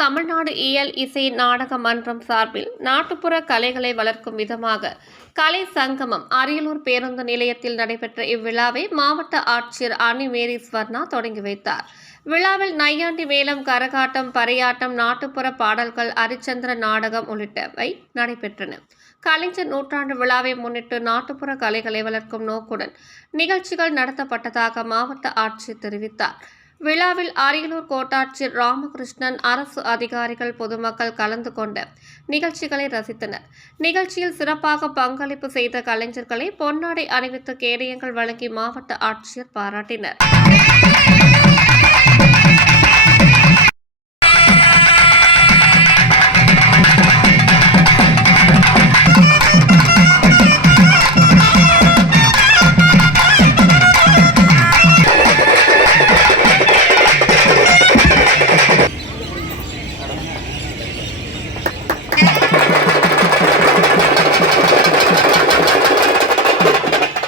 தமிழ்நாடு இயல் இசை நாடக மன்றம் சார்பில் நாட்டுப்புற கலைகளை வளர்க்கும் விதமாக கலை சங்கமம் அரியலூர் பேருந்து நிலையத்தில் நடைபெற்ற இவ்விழாவை மாவட்ட ஆட்சியர் அனி மேரி ஸ்வர்ணா தொடங்கி வைத்தார். விழாவில் நையாண்டி மேளம் கரகாட்டம் பறையாட்டம் நாட்டுப்புற பாடல்கள் அரிச்சந்திர நாடகம் உள்ளிட்டவை நடைபெற்றன. கலைஞர் நூற்றாண்டு விழாவை முன்னிட்டு நாட்டுப்புற கலைகளை வளர்க்கும் நோக்குடன் நிகழ்ச்சிகள் நடத்தப்பட்டதாக மாவட்ட ஆட்சியர் தெரிவித்தார். விழாவில் அரியலூர் கோட்டாட்சியர் ராமகிருஷ்ணன் அரசு அதிகாரிகள் பொதுமக்கள் கலந்து கொண்ட நிகழ்ச்சிகளை ரசித்தனர். நிகழ்ச்சியில் சிறப்பாக பங்களிப்பு செய்த கலைஞர்களை பொன்னாடை அணிவித்து கேடயங்கள் வழங்கி மாவட்ட ஆட்சியர் பாராட்டினர்.